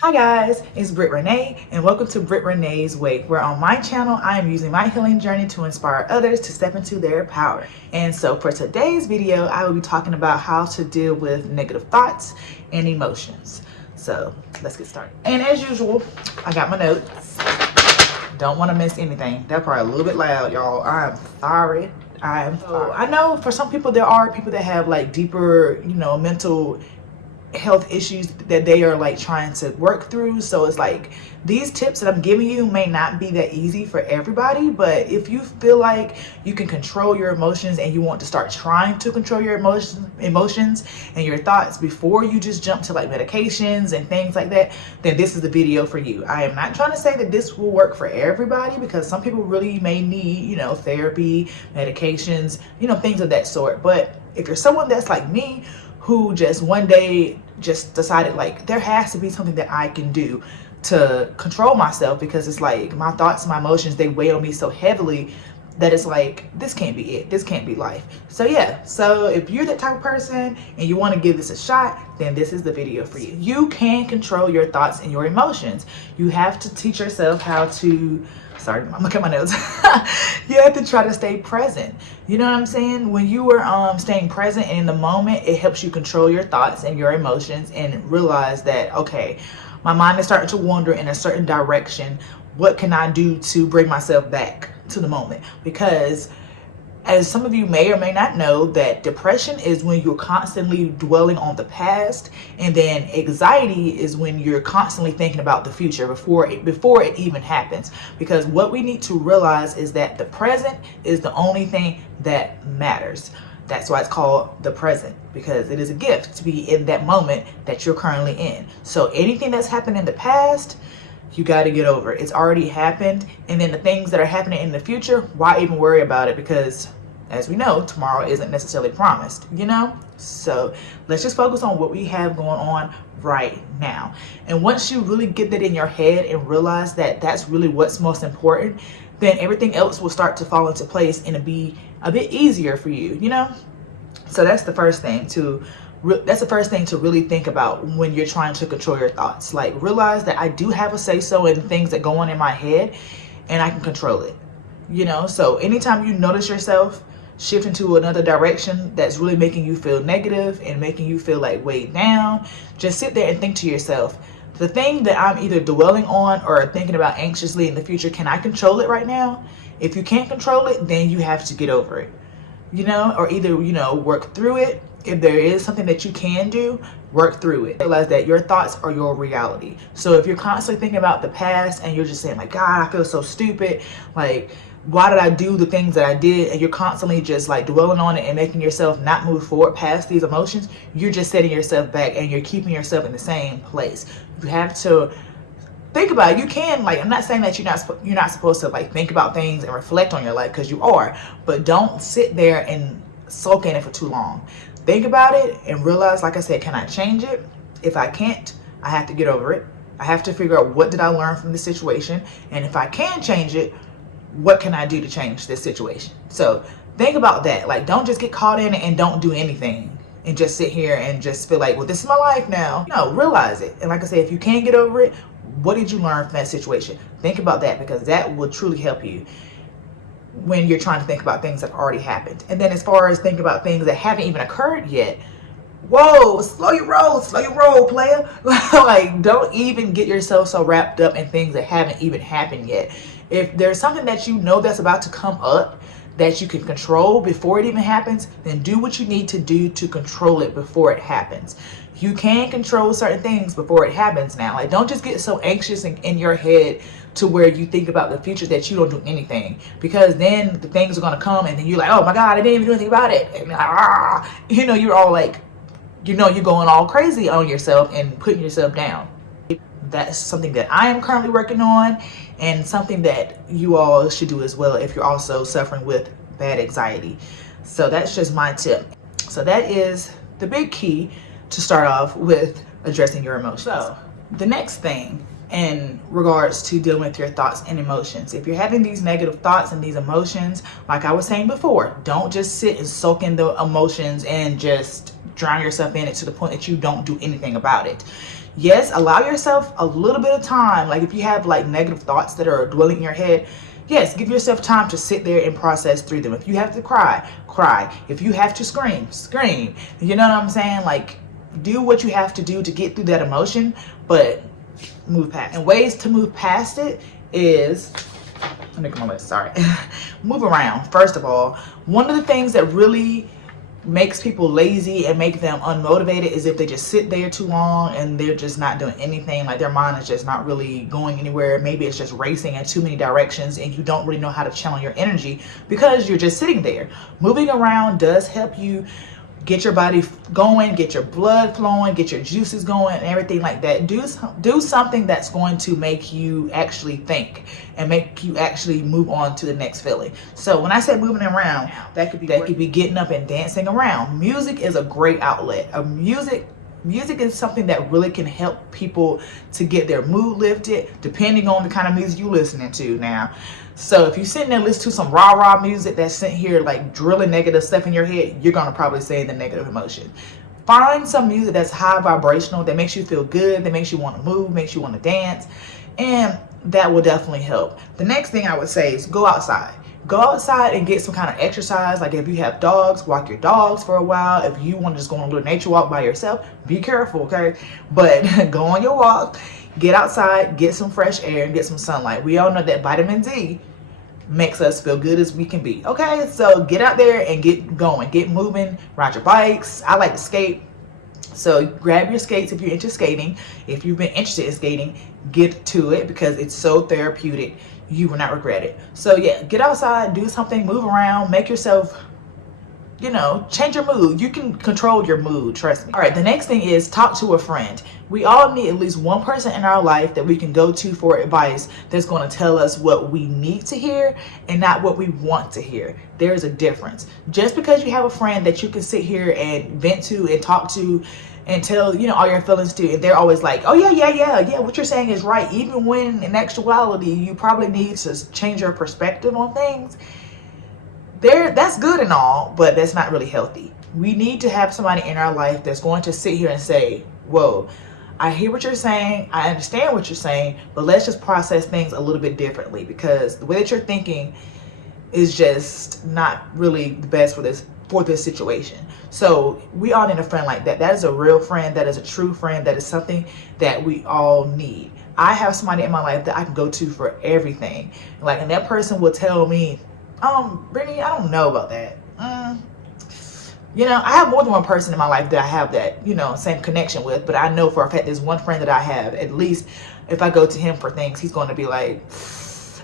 Hi guys, it's Britt Renee and welcome to Britt Renee's Way, where on my channel I am using my healing journey to inspire others to step into their power. And so for today's video, I will be talking about how to deal with negative thoughts and emotions. So let's get started. And as usual, I got my notes. Don't want to miss anything. They're probably a little bit loud, y'all. I'm sorry. I know for some people there are people that have like deeper, mental health issues that they are like trying to work through. So it's like these tips that I'm giving you may not be that easy for everybody, but if you feel like you can control your emotions and you want to start trying to control your emotions and your thoughts before you just jump to like medications and things like that, then this is the video for you. I am not trying to say that this will work for everybody, because some people really may need, therapy, medications, things of that sort. But if you're someone that's like me, who just one day just decided like there has to be something that I can do to control myself, because it's like my thoughts, my emotions, they weigh on me so heavily that it's like, this can't be it. This can't be life. So yeah, so if you're that type of person and you want to give this a shot, then this is the video for you. You can control your thoughts and your emotions. You have to teach yourself how to, sorry, I'm looking at my notes. You have to try to stay present. You know what I'm saying? When you are staying present and in the moment, it helps you control your thoughts and your emotions and realize that, okay, my mind is starting to wander in a certain direction. What can I do to bring myself back to the moment? Because as some of you may or may not know, that depression is when you're constantly dwelling on the past, and then anxiety is when you're constantly thinking about the future before it even happens. Because what we need to realize is that the present is the only thing that matters. That's why it's called the present, because it is a gift to be in that moment that you're currently in. So anything that's happened in the past, you got to get over it. It's already happened. And then the things that are happening in the future, why even worry about it? Because as we know, tomorrow isn't necessarily promised, So let's just focus on what we have going on right now. And once you really get that in your head and realize that that's really what's most important, then everything else will start to fall into place and it'll be a bit easier for you, So that's the first thing to really think about when you're trying to control your thoughts. Like, realize that I do have a say-so in things that go on in my head and I can control it, So anytime you notice yourself shift into another direction that's really making you feel negative and making you feel like weighed down, just sit there and think to yourself, the thing that I'm either dwelling on or thinking about anxiously in the future, can I control it right now? If you can't control it, then you have to get over it, or either, work through it. If there is something that you can do, work through it. Realize that your thoughts are your reality. So if you're constantly thinking about the past and you're just saying like, God, I feel so stupid, like, why did I do the things that I did? And you're constantly just like dwelling on it and making yourself not move forward past these emotions, you're just setting yourself back and you're keeping yourself in the same place. You have to think about it. You can, like, I'm not saying that you're not supposed to like think about things and reflect on your life, because you are, but don't sit there and sulk in it for too long. Think about it and realize, like I said, can I change it? If I can't, I have to get over it. I have to figure out, what did I learn from this situation? And if I can change it, what can I do to change this situation? So think about that. Like, don't just get caught in it and don't do anything and just sit here and just feel like, well, this is my life now. No, realize it. And like I said, if you can't get over it, what did you learn from that situation? Think about that, because that will truly help you when you're trying to think about things that have already happened. And then as far as thinking about things that haven't even occurred yet, whoa, slow your roll, player. Like, don't even get yourself so wrapped up in things that haven't even happened yet. If there's something that that's about to come up that you can control before it even happens, then do what you need to do to control it before it happens. You can control certain things before it happens now. Like, don't just get so anxious in your head to where you think about the future that you don't do anything, because then the things are going to come and then you're like, oh my God, I didn't even do anything about it. And you're all like, you're going all crazy on yourself and putting yourself down. That's something that I am currently working on, and something that you all should do as well if you're also suffering with bad anxiety. So that's just my tip. So that is the big key to start off with addressing your emotions. So the next thing in regards to dealing with your thoughts and emotions, if you're having these negative thoughts and these emotions, like I was saying before, don't just sit and soak in the emotions and just drown yourself in it to the point that you don't do anything about it. Yes, allow yourself a little bit of time. Like if you have like negative thoughts that are dwelling in your head, yes, give yourself time to sit there and process through them. If you have to cry, cry. If you have to scream, scream. You know what I'm saying? Like, do what you have to do to get through that emotion, but move past. And ways to move past it is, let me come on list, sorry. Move around. First of all, one of the things that really makes people lazy and make them unmotivated is if they just sit there too long and they're just not doing anything. Like their mind is just not really going anywhere. Maybe it's just racing in too many directions and you don't really know how to channel your energy because you're just sitting there. Moving around does help you get your body going, get your blood flowing, get your juices going and everything like that. Do something that's going to make you actually think and make you actually move on to the next feeling. So when I say moving around, that could be getting up and dancing around. Music is a great outlet. Music is something that really can help people to get their mood lifted, depending on the kind of music you're listening to now. So if you're sitting there listening to some rah-rah music that's sitting here like drilling negative stuff in your head, you're going to probably say the negative emotion. Find some music that's high vibrational, that makes you feel good, that makes you want to move, makes you want to dance, and that will definitely help. The next thing I would say is go outside. Go outside and get some kind of exercise. Like if you have dogs, walk your dogs for a while. If you want to just go on a little nature walk by yourself, be careful, okay? But go on your walk, get outside, get some fresh air, and get some sunlight. We all know that vitamin D makes us feel good as we can be, okay? So get out there and get going, get moving, ride your bikes. I like to skate. So grab your skates if you're into skating. If you've been interested in skating, get to it because it's so therapeutic. You will not regret it. So yeah, get outside, do something, move around, make yourself, you know, change your mood. You can control your mood, trust me. All right, the next thing is talk to a friend. We all need at least one person in our life that we can go to for advice that's going to tell us what we need to hear and not what we want to hear. There's a difference. Just because you have a friend that you can sit here and vent to and talk to and tell, you know, all your feelings to, and they're always like, oh yeah, what you're saying is right, even when in actuality you probably need to change your perspective on things. That's good and all, but that's not really healthy. We need to have somebody in our life that's going to sit here and say, whoa, I hear what you're saying, I understand what you're saying, but let's just process things a little bit differently because the way that you're thinking is just not really the best for this situation. So we all need a friend like that. That is a real friend. That is a true friend. That is something that we all need. I have somebody in my life that I can go to for everything. Like, and that person will tell me, Brittany, I don't know about that. You know, I have more than one person in my life that I have that, you know, same connection with, but I know for a fact there's one friend that I have, at least if I go to him for things, he's going to be like,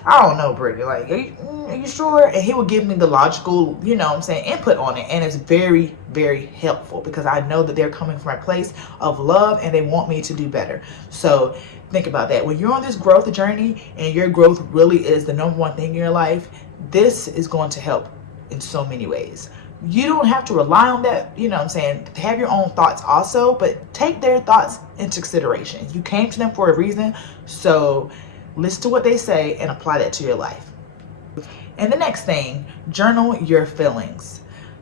I don't know, Brittany, like, are you sure? And he will give me the logical, you know what I'm saying, input on it. And it's very, very helpful because I know that they're coming from a place of love and they want me to do better. So think about that. When you're on this growth journey and your growth really is the number one thing in your life, this is going to help in so many ways. You don't have to rely on that, you know what I'm saying, have your own thoughts also, but take their thoughts into consideration. You came to them for a reason, so listen to what they say and apply that to your life. And the next thing, journal your feelings.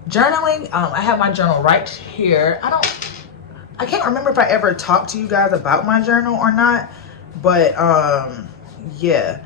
Journaling, I have my journal right here. I can't remember if I ever talked to you guys about my journal or not, but yeah,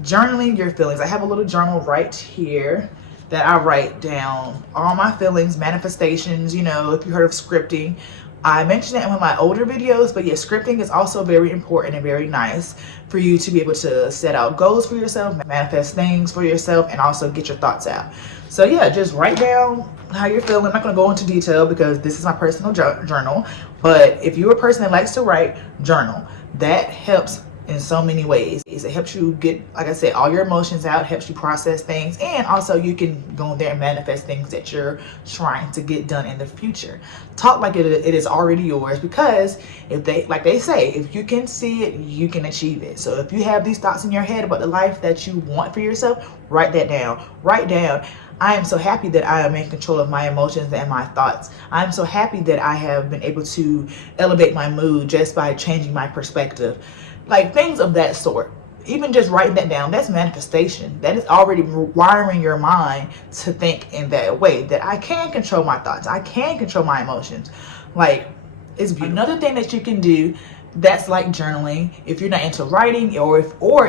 journaling your feelings. I have a little journal right here that I write down all my feelings, manifestations, you know, if you heard of scripting. I mentioned that in one of my older videos, but yeah, scripting is also very important and very nice for you to be able to set out goals for yourself, manifest things for yourself, and also get your thoughts out. So yeah, just write down how you're feeling. I'm not going to go into detail because this is my personal journal, but if you're a person that likes to write, journal. That helps in so many ways. It helps you get, like I said, all your emotions out, helps you process things, and also you can go in there and manifest things that you're trying to get done in the future. Talk like it is already yours, because like they say, if you can see it, you can achieve it. So if you have these thoughts in your head about the life that you want for yourself, write that down. Write down, I am so happy that I am in control of my emotions and my thoughts. I'm so happy that I have been able to elevate my mood just by changing my perspective. Like things of that sort. Even just writing that down, that's manifestation. That is already wiring your mind to think in that way, that I can control my thoughts. I can control my emotions. Like, it's beautiful. Another thing that you can do that's like journaling. If you're not into writing, or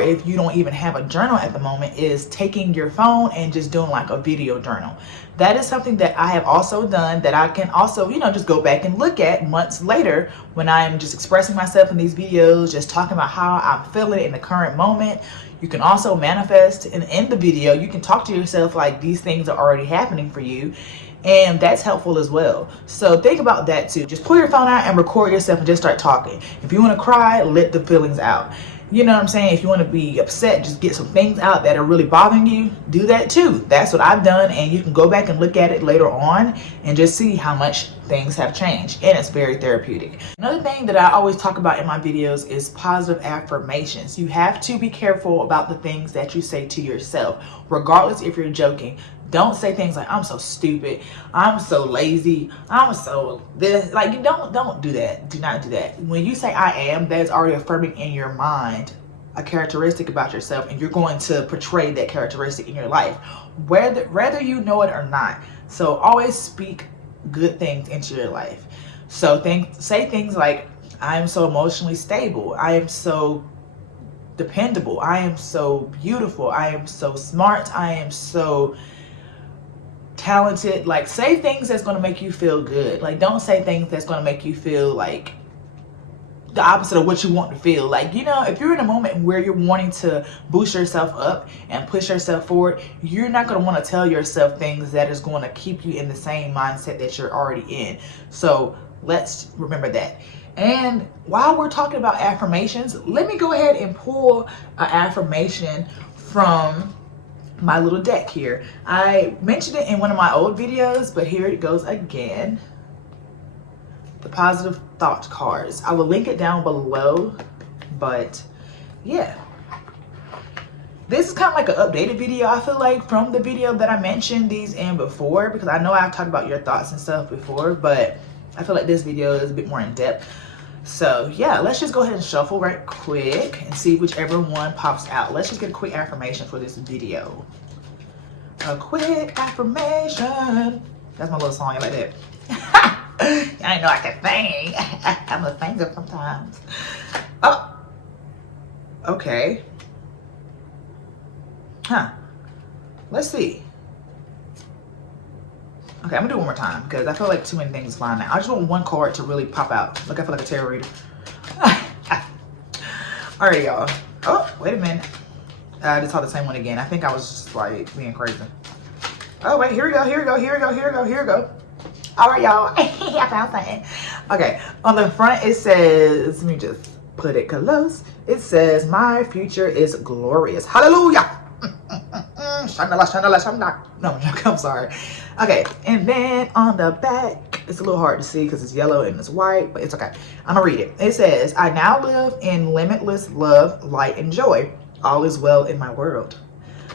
if you don't even have a journal at the moment, is taking your phone and just doing like a video journal. That is something that I have also done, that I can also, just go back and look at months later when I'm just expressing myself in these videos, just talking about how I'm feeling in the current moment. You can also manifest in the video. You can talk to yourself like these things are already happening for you. And that's helpful as well. So think about that too. Just pull your phone out and record yourself and just start talking. If you want to cry, let the feelings out. You know what I'm saying? If you want to be upset, just get some things out that are really bothering you. Do that too. That's what I've done. And you can go back and look at it later on and just see how much things have changed. And it's very therapeutic. Another thing that I always talk about in my videos is positive affirmations. You have to be careful about the things that you say to yourself, regardless if you're joking. Don't say things like, I'm so stupid, I'm so lazy, I'm so this. Like, you don't do that. Do not do that. When you say I am, that is already affirming in your mind a characteristic about yourself, and you're going to portray that characteristic in your life, whether you know it or not. So always speak good things into your life. So say things like, I am so emotionally stable, I am so dependable, I am so beautiful, I am so smart, I am so talented. Like, say things that's going to make you feel good. Like, don't say things that's going to make you feel like the opposite of what you want to feel. Like, if you're in a moment where you're wanting to boost yourself up and push yourself forward, you're not going to want to tell yourself things that is going to keep you in the same mindset that you're already in. So let's remember that. And while we're talking about affirmations, let me go ahead and pull an affirmation from my little deck here. I mentioned it in one of my old videos, but here it goes again. The positive thought cards. I will link it down below, but yeah. This is kind of like an updated video, I feel like, from the video that I mentioned these in before, because I know I've talked about your thoughts and stuff before, but I feel like this video is a bit more in depth. So yeah, let's just go ahead and shuffle right quick and see whichever one pops out. Let's just get a quick affirmation for this video. A quick affirmation. That's my little song, you like that? I know I can sing. I'm a singer sometimes. Oh, okay. Let's see. Okay, I'm gonna do it one more time because I feel like too many things flying out. I just want one card to really pop out. Look, I feel like a tarot reader. Alright, y'all. Oh, wait a minute. I just saw the same one again. I think I was just like being crazy. Oh, wait, here we go, here we go, here we go, here we go, here we go. Alright, y'all. I found something. Okay, on the front it says, let me just put it close. It says, my future is glorious. Hallelujah. Shandala, shandala, shandala. No, I'm sorry. Okay, and then on the back, it's a little hard to see because it's yellow and it's white, but it's okay. I'm gonna read it. It says, I now live in limitless love, light, and joy. All is well in my world.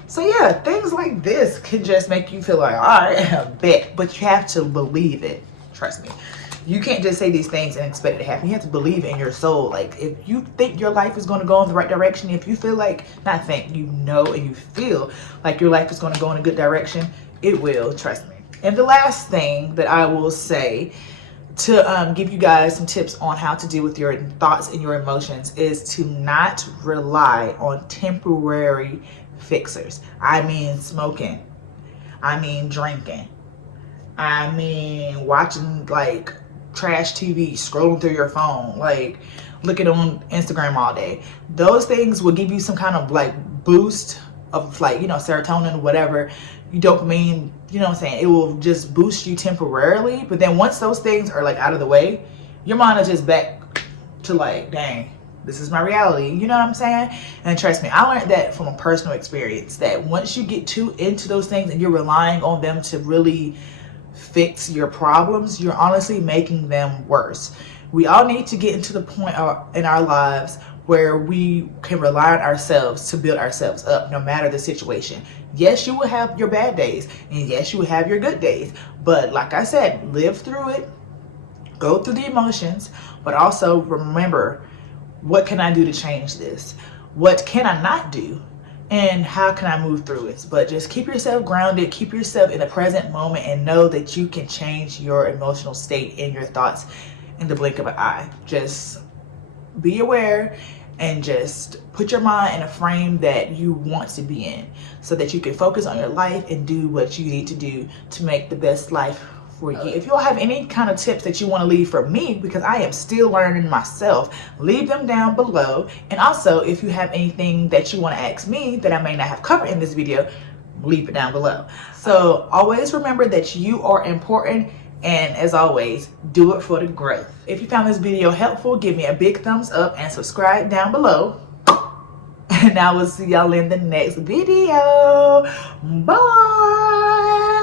So yeah, things like this can just make you feel like, all right, I bet, but you have to believe it. Trust me. You can't just say these things and expect it to happen. You have to believe in your soul. Like, if you think your life is going to go in the right direction, if you feel like, not think, you know and you feel like your life is going to go in a good direction, it will, trust me. And the last thing that I will say to give you guys some tips on how to deal with your thoughts and your emotions is to not rely on temporary fixers. I mean smoking. I mean drinking. I mean watching like trash TV, scrolling through your phone, like looking on Instagram all day. Those things will give you some kind of like boost of like, serotonin, whatever, dopamine, you know what I'm saying? It will just boost you temporarily. But then once those things are like out of the way, your mind is just back to like, dang, this is my reality. You know what I'm saying? And trust me, I learned that from a personal experience, that once you get too into those things and you're relying on them to really fix your problems, you're honestly making them worse. We all need to get into the point in our lives where we can rely on ourselves to build ourselves up no matter the situation. Yes, you will have your bad days, and yes, you will have your good days, but like I said, live through it, go through the emotions, but also remember, what can I do to change this? What can I not do? And how can I move through it? But just keep yourself grounded, keep yourself in the present moment, and know that you can change your emotional state and your thoughts in the blink of an eye. Just be aware and just put your mind in a frame that you want to be in so that you can focus on your life and do what you need to do to make the best life for you. If you all have any kind of tips that you want to leave for me, because I am still learning myself, leave them down below. And also, if you have anything that you want to ask me that I may not have covered in this video, leave it down below. So always remember that you are important, and as always, do it for the growth. If you found this video helpful, give me a big thumbs up and subscribe down below. And I will see y'all in the next video. Bye.